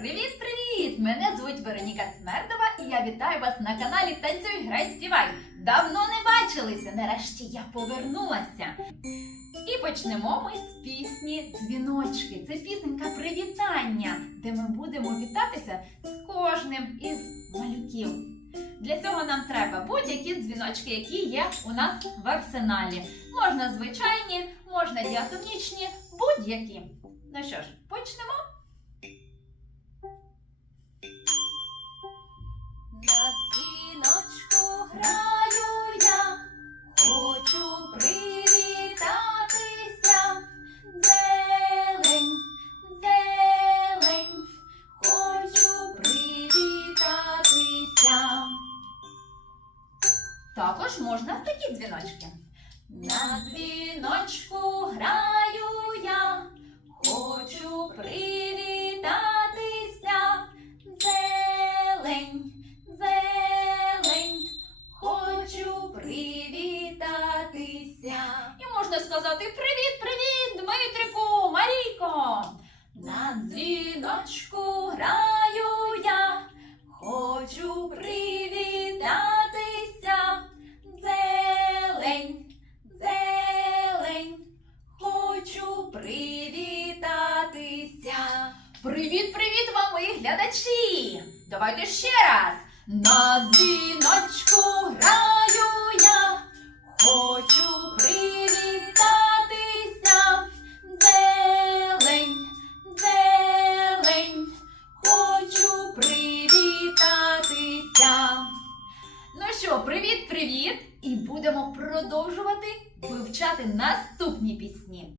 Привіт-привіт! Мене звуть Вероніка Смердова і я вітаю вас на каналі Танцюй, грай, співай. Давно не бачилися, нарешті я повернулася. І почнемо ми з пісні Дзвіночки. Це пісенька привітання, де ми будемо вітатися з кожним із малюків. Для цього нам треба будь-які дзвіночки, які є у нас в арсеналі. Можна звичайні, можна діатонічні, будь-які. Ну що ж, почнемо. Також можна такі дзвіночки. На дзвіночку граю я, хочу привітатися. Зелень, зелень, хочу привітатися. І можна сказати привіт, привіт, Дмитрику, Марійко. Привіт-привіт вам, мої глядачі! Давайте ще раз. На дзвіночку граю я, хочу привітатися. Зелень, зелень, хочу привітатися. Ну що, привіт-привіт! І будемо продовжувати вивчати наступні пісні.